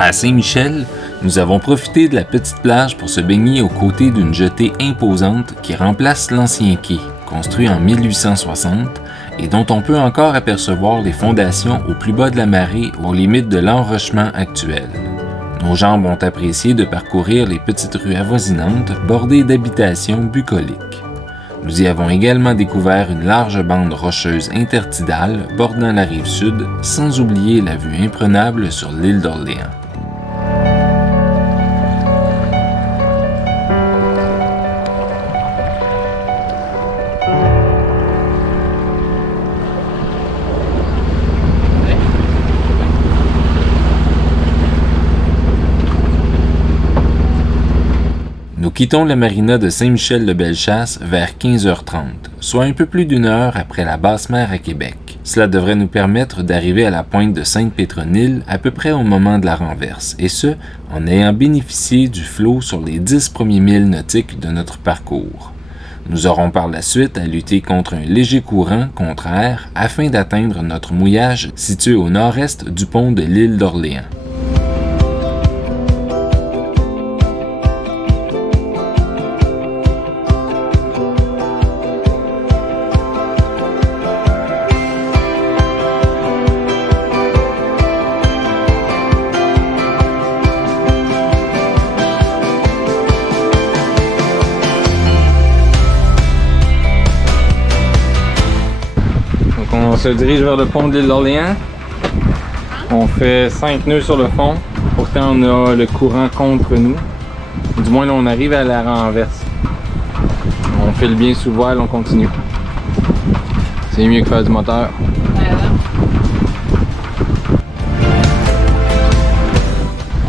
À Saint-Michel, nous avons profité de la petite plage pour se baigner aux côtés d'une jetée imposante qui remplace l'ancien quai, construit en 1860 et dont on peut encore apercevoir les fondations au plus bas de la marée aux limites de l'enrochement actuel. Nos jambes ont apprécié de parcourir les petites rues avoisinantes bordées d'habitations bucoliques. Nous y avons également découvert une large bande rocheuse intertidale bordant la rive sud, sans oublier la vue imprenable sur l'île d'Orléans. Nous quittons la marina de Saint-Michel-de-Bellechasse vers 15h30, soit un peu plus d'une heure après la basse mer à Québec. Cela devrait nous permettre d'arriver à la pointe de Sainte-Pétronille à peu près au moment de la renverse, et ce, en ayant bénéficié du flot sur les 10 premiers milles nautiques de notre parcours. Nous aurons par la suite à lutter contre un léger courant contraire afin d'atteindre notre mouillage situé au nord-est du pont de l'île d'Orléans. On se dirige vers le pont de l'île d'Orléans. On fait 5 nœuds sur le fond. Pourtant, on a le courant contre nous. Du moins, là, on arrive à la renverse. On file bien sous voile, on continue. C'est mieux que faire du moteur.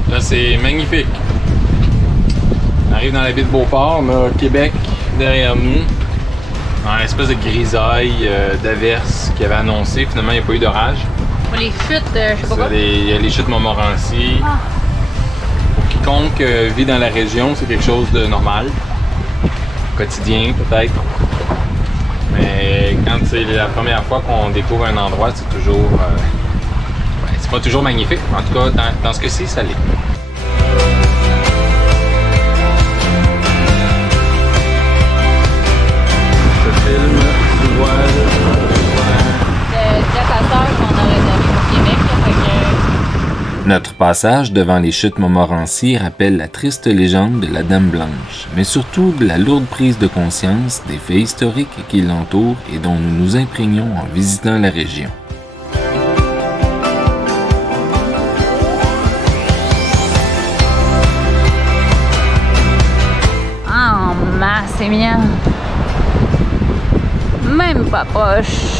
Là, c'est magnifique. On arrive dans la baie de Beauport. On a Québec derrière nous. Dans l'espèce de grisaille d'averse qu'il avait annoncé, finalement il n'y a pas eu d'orage. Les chutes, je sais pas quoi. Il y a les chutes Montmorency. Pour quiconque vit dans la région, c'est quelque chose de normal. Quotidien peut-être. Mais quand c'est la première fois qu'on découvre un endroit, c'est toujours... c'est pas toujours magnifique. En tout cas, dans ce cas-ci, ça l'est. Notre passage devant les chutes Montmorency rappelle la triste légende de la Dame Blanche, mais surtout de la lourde prise de conscience des faits historiques qui l'entourent et dont nous nous imprégnons en visitant la région. En masse, c'est mignon. Même pas poche.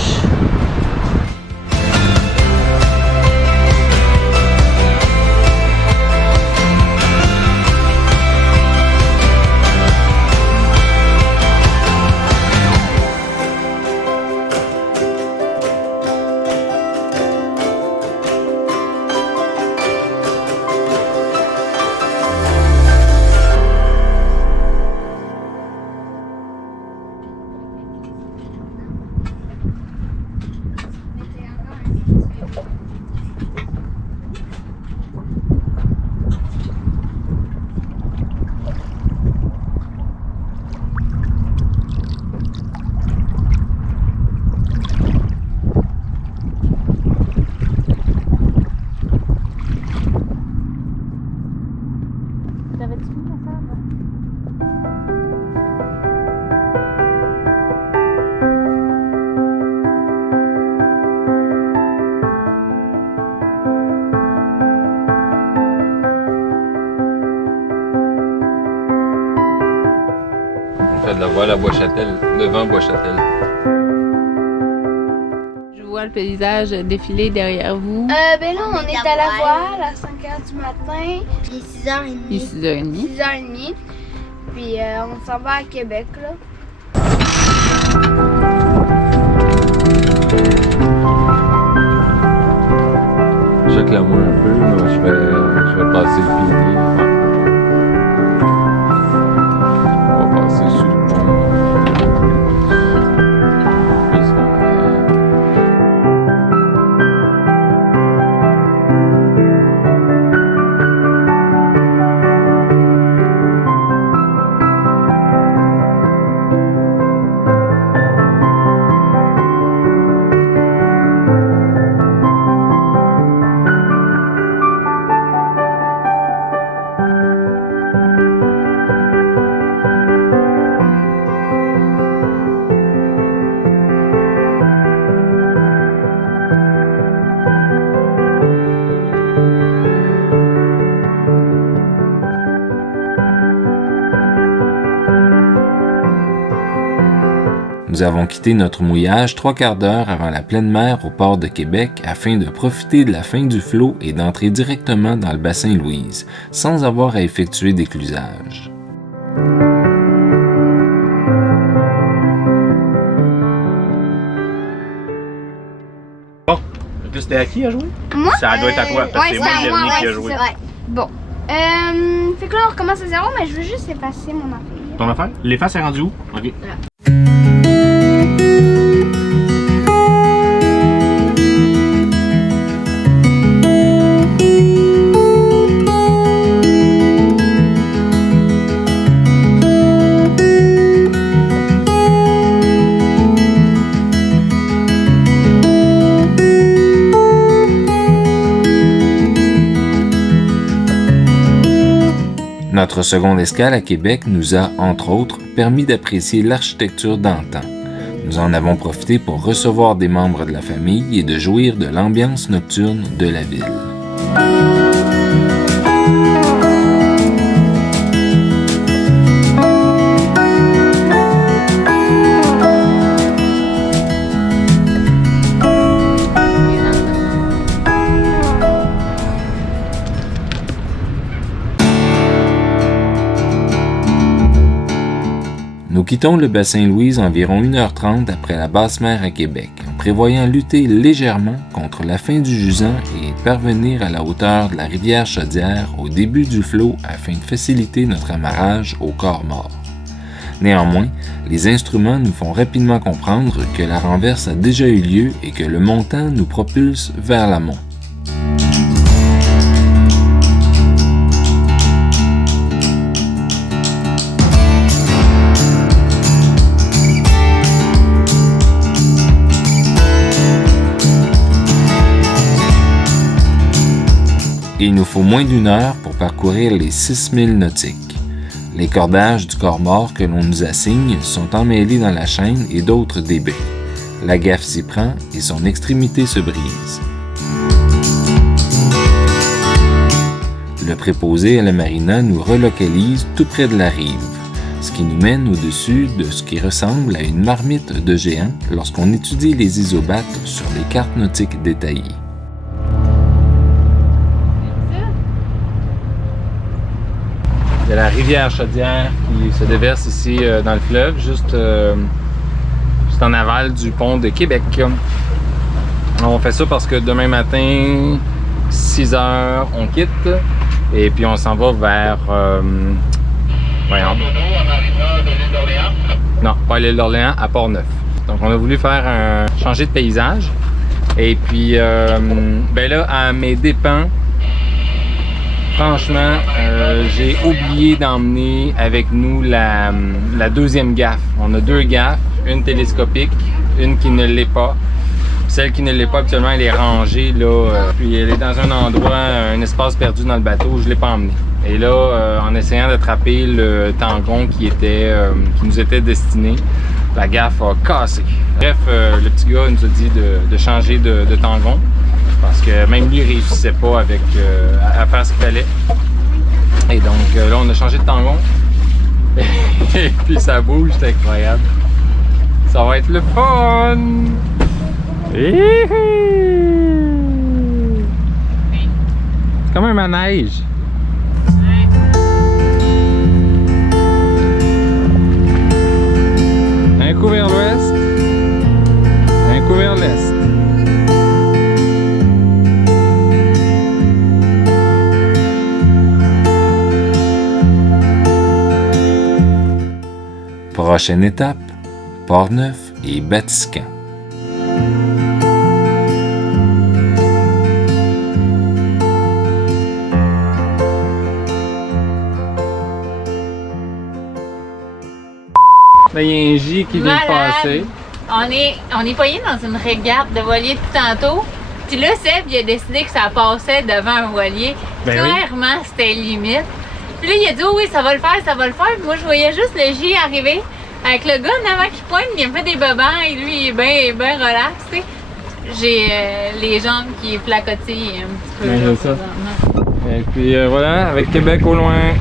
fait de la voile à Bois-Châtel, devant Bois-Châtel. Je vois le paysage défiler derrière vous. Ben là, on est à la voile à 5h du matin. Il est 6h30. Il est 6h30. 6h30. Puis on s'en va à Québec, là. J'acclame un peu, moi je vais passer le pilier. On va passer sous le pont. Puis ça va. Nous avons quitté notre mouillage 3/4 d'heure avant la pleine mer au port de Québec afin de profiter de la fin du flot et d'entrer directement dans le bassin Louise, sans avoir à effectuer d'éclusage. Bon, là c'était à qui à jouer? Moi? Ça doit être à toi, parce que c'est moi le dernier qui a joué. Ouais. Bon. Fait que là, on recommence à 0, mais je veux juste effacer mon affaire. Ton affaire? L'efface est rendu où? Ok. Notre seconde escale à Québec nous a, entre autres, permis d'apprécier l'architecture d'antan. Nous en avons profité pour recevoir des membres de la famille et de jouir de l'ambiance nocturne de la ville. Nous quittons le bassin Louise environ 1h30 après la basse mer à Québec, en prévoyant lutter légèrement contre la fin du jusant et parvenir à la hauteur de la rivière Chaudière au début du flot afin de faciliter notre amarrage au corps mort. Néanmoins, les instruments nous font rapidement comprendre que la renverse a déjà eu lieu et que le montant nous propulse vers l'amont. Il nous faut moins d'1 heure pour parcourir les 6000 nautiques. Les cordages du corps mort que l'on nous assigne sont emmêlés dans la chaîne et d'autres débris. La gaffe s'y prend et son extrémité se brise. Le préposé à la marina nous relocalise tout près de la rive, ce qui nous mène au-dessus de ce qui ressemble à une marmite de géant lorsqu'on étudie les isobates sur les cartes nautiques détaillées. Il y a la rivière Chaudière qui se déverse ici dans le fleuve, juste en aval du pont de Québec. On fait ça parce que demain matin, 6 h, on quitte et puis on s'en va vers... voyons. Non, pas à l'île d'Orléans, à Port-Neuf. Donc on a voulu faire changer de paysage et puis ben là, à mes dépens, franchement, j'ai oublié d'emmener avec nous la deuxième gaffe. On a 2 gaffes, une télescopique, une qui ne l'est pas. Celle qui ne l'est pas, actuellement, elle est rangée là, puis elle est dans un endroit, un espace perdu dans le bateau, je ne l'ai pas emmenée. Et là, en essayant d'attraper le tangon qui nous était destiné, la gaffe a cassé. Bref, le petit gars nous a dit de changer de tangon. Parce que même lui ne réussissait pas à faire ce qu'il fallait. Et donc là, on a changé de tangon. Et puis ça bouge, c'est incroyable. Ça va être le fun! Hihi! C'est comme un manège. Un coup vers l'ouest, un coup vers l'est. Prochaine étape, Port-Neuf et Batiscan. Là, il y a un J qui vient de passer. On est poigné dans une régate de voilier tout tantôt. Puis là, Seb, il a décidé que ça passait devant un voilier. Ben oui. Clairement, c'était limite. Puis là, il a dit, oh oui, ça va le faire, ça va le faire. Puis moi, je voyais juste le J arriver avec le gars en avant qui pointe, il me fait des bobins et lui, il est bien relax, tu sais. J'ai les jambes qui flacotillent un petit peu. Ouais, là, c'est ça. présentement. Et puis voilà, avec Québec au loin.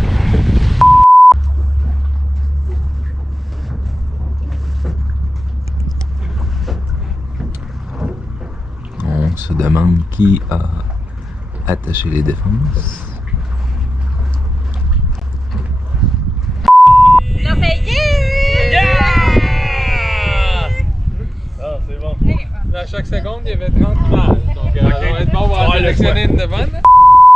On se demande qui a attaché les défenses. On a payé! Ah, c'est bon. À chaque seconde, il y avait 30 images. Donc, on va être bon pour en sélectionner une de bonne.